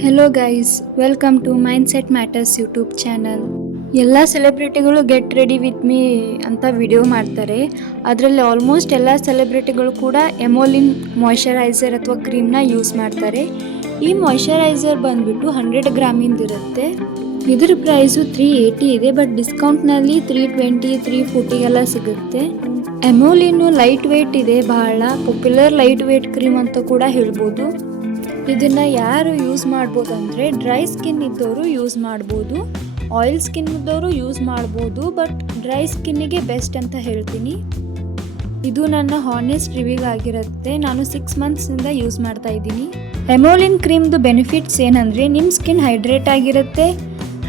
Hello guys, welcome to Mindset Matters YouTube channel. ಎಲ್ಲ ಸೆಲೆಬ್ರಿಟಿಗಳು get ready with me ಅಂತ video ಮಾಡ್ತಾರೆ. ಅದರಲ್ಲಿ ಆಲ್ಮೋಸ್ಟ್ ಎಲ್ಲ ಸೆಲೆಬ್ರಿಟಿಗಳು ಕೂಡ ಎಮೋಲಿನ್ ಮಾಯ್ಶ್ಚರೈಸರ್ ಅಥವಾ ಕ್ರೀಮ್ನ ಯೂಸ್ ಮಾಡ್ತಾರೆ. ಈ ಮಾಯ್ಶ್ಚರೈಸರ್ ಬಂದ್ಬಿಟ್ಟು 100 ಗ್ರಾಮಿಂದ ಇರುತ್ತೆ. ಇದ್ರ ಪ್ರೈಸು 380 ಇದೆ, ಬಟ್ ಡಿಸ್ಕೌಂಟ್ನಲ್ಲಿ 320 340 ಎಲ್ಲ ಸಿಗುತ್ತೆ. ಎಮೋಲಿನ್ನು ಲೈಟ್ ವೇಟ್ ಇದೆ, ಬಹಳ ಪಾಪ್ಯುಲರ್ ಲೈಟ್ ವೇಟ್ ಕ್ರೀಮ್ ಅಂತ ಕೂಡ ಹೇಳ್ಬೋದು. ಇದನ್ನು ಯಾರು ಯೂಸ್ ಮಾಡ್ಬೋದು ಅಂದರೆ ಡ್ರೈ ಸ್ಕಿನ್ ಇದ್ದವರು ಯೂಸ್ ಮಾಡ್ಬೋದು, ಆಯಿಲ್ ಸ್ಕಿನ್ ಇದ್ದವರು ಯೂಸ್ ಮಾಡ್ಬೋದು, ಬಟ್ ಡ್ರೈ ಸ್ಕಿನ್ನಿಗೆ ಬೆಸ್ಟ್ ಅಂತ ಹೇಳ್ತೀನಿ. ಇದು ನನ್ನ ಹಾನೆಸ್ಟ್ ರಿವ್ಯೂ ಆಗಿರುತ್ತೆ. ನಾನು 6 ಮಂತ್ಸಿಂದ ಯೂಸ್ ಮಾಡ್ತಾ ಇದ್ದೀನಿ. ಎಮೋಲಿನ್ ಕ್ರೀಮ್ದು ಬೆನಿಫಿಟ್ಸ್ ಏನಂದರೆ ನಿಮ್ಮ ಸ್ಕಿನ್ ಹೈಡ್ರೇಟ್ ಆಗಿರುತ್ತೆ,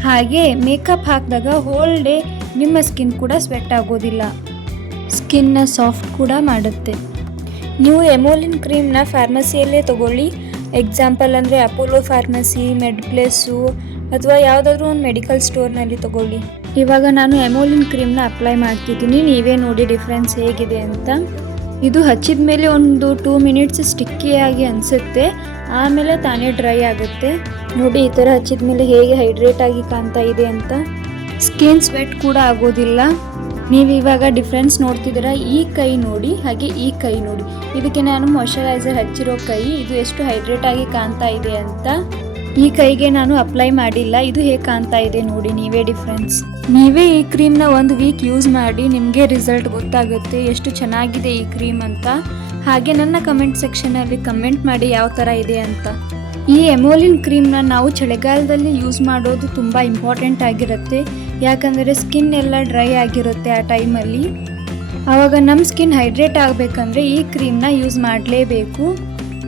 ಹಾಗೆ ಮೇಕಪ್ ಹಾಕಿದಾಗ ಹೋಲ್ ಡೇ ನಿಮ್ಮ ಸ್ಕಿನ್ ಕೂಡ ಸ್ವೆಟ್ ಆಗೋದಿಲ್ಲ, ಸ್ಕಿನ್ನ ಸಾಫ್ಟ್ ಕೂಡ ಮಾಡುತ್ತೆ. ನೀವು ಎಮೋಲಿನ್ ಕ್ರೀಮ್ನ ಫಾರ್ಮಸಿಯಲ್ಲೇ ತೊಗೊಳ್ಳಿ. ಎಕ್ಸಾಂಪಲ್ ಅಂದರೆ ಅಪೋಲೋ ಫಾರ್ಮಸಿ, ಮೆಡ್ಪ್ಲೇಸು ಅಥವಾ ಯಾವುದಾದ್ರೂ ಒಂದು ಮೆಡಿಕಲ್ ಸ್ಟೋರ್ನಲ್ಲಿ ತೊಗೊಳ್ಳಿ. ಇವಾಗ ನಾನು ಎಮೋಲಿನ್ ಕ್ರೀಮ್ನ ಅಪ್ಲೈ ಮಾಡ್ತಿದ್ದೀನಿ, ನೀವೇ ನೋಡಿ ಡಿಫ್ರೆನ್ಸ್ ಹೇಗಿದೆ ಅಂತ. ಇದು ಹಚ್ಚಿದ ಮೇಲೆ ಒಂದು 2 ಮಿನಿಟ್ಸ್ ಸ್ಟಿಕ್ಕಿಯಾಗಿ ಅನಿಸುತ್ತೆ, ಆಮೇಲೆ ತಾನೇ ಡ್ರೈ ಆಗುತ್ತೆ. ನೋಡಿ ಈ ಥರ ಹಚ್ಚಿದ ಮೇಲೆ ಹೇಗೆ ಹೈಡ್ರೇಟ್ ಆಗಿ ಕಾಣ್ತಾ ಇದೆ ಅಂತ. ಸ್ಕಿನ್ ಸ್ವೆಟ್ ಕೂಡ ಆಗೋದಿಲ್ಲ. ನೀವು ಇವಾಗ ಡಿಫ್ರೆನ್ಸ್ ನೋಡ್ತಿದ್ದೀರಾ, ಈ ಕೈ ನೋಡಿ ಹಾಗೆ ಈ ಕೈ ನೋಡಿ. ಇದಕ್ಕೆ ನಾನು ಮಾಯ್ಶ್ಚರೈಸರ್ ಹಚ್ಚಿರೋ ಕೈ, ಇದು ಎಷ್ಟು ಹೈಡ್ರೇಟ್ ಆಗಿ ಕಾಣ್ತಾ ಇದೆ ಅಂತ. ಈ ಕೈಗೆ ನಾನು ಅಪ್ಲೈ ಮಾಡಿಲ್ಲ, ಇದು ಹೇಗೆ ಕಾಣ್ತಾ ಇದೆ ನೋಡಿ ನೀವೇ ಡಿಫ್ರೆನ್ಸ್. ನೀವೇ ಈ ಕ್ರೀಮ್ನ 1 ವೀಕ್ ಯೂಸ್ ಮಾಡಿ, ನಿಮಗೆ ರಿಸಲ್ಟ್ ಗೊತ್ತಾಗುತ್ತೆ ಎಷ್ಟು ಚೆನ್ನಾಗಿದೆ ಈ ಕ್ರೀಮ್ ಅಂತ. ಹಾಗೆ ನನ್ನ ಕಮೆಂಟ್ ಸೆಕ್ಷನಲ್ಲಿ ಕಮೆಂಟ್ ಮಾಡಿ ಯಾವ ಥರ ಇದೆ ಅಂತ. ಈ ಎಮೋಲಿನ್ ಕ್ರೀಮ್ನ ನಾವು ಚಳಿಗಾಲದಲ್ಲಿ ಯೂಸ್ ಮಾಡೋದು ತುಂಬ ಇಂಪಾರ್ಟೆಂಟ್ ಆಗಿರುತ್ತೆ, ಯಾಕಂದರೆ ಸ್ಕಿನ್ ಎಲ್ಲ ಡ್ರೈ ಆಗಿರುತ್ತೆ ಆ ಟೈಮಲ್ಲಿ. ಆವಾಗ ನಮ್ಮ ಸ್ಕಿನ್ ಹೈಡ್ರೇಟ್ ಆಗಬೇಕಂದ್ರೆ ಈ ಕ್ರೀಮ್ನ ಯೂಸ್ ಮಾಡಲೇಬೇಕು.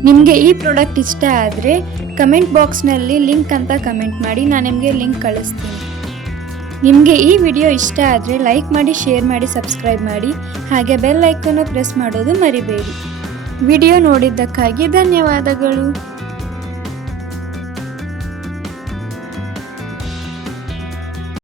ನಿಮಗೆ ಈ ಪ್ರಾಡಕ್ಟ್ ಇಷ್ಟ ಆದರೆ ಕಮೆಂಟ್ ಬಾಕ್ಸ್ನಲ್ಲಿ ಲಿಂಕ್ ಅಂತ ಕಮೆಂಟ್ ಮಾಡಿ, ನಾನು ನಿಮಗೆ ಲಿಂಕ್ ಕಳಿಸ್ತೀನಿ. ನಿಮಗೆ ಈ ವಿಡಿಯೋ ಇಷ್ಟ ಆದರೆ ಲೈಕ್ ಮಾಡಿ, ಶೇರ್ ಮಾಡಿ, ಸಬ್ಸ್ಕ್ರೈಬ್ ಮಾಡಿ, ಹಾಗೆ ಬೆಲ್ ಐಕನ್ನು ಪ್ರೆಸ್ ಮಾಡೋದು ಮರಿಬೇಡಿ. ವಿಡಿಯೋ ನೋಡಿದ್ದಕ್ಕಾಗಿ ಧನ್ಯವಾದಗಳು.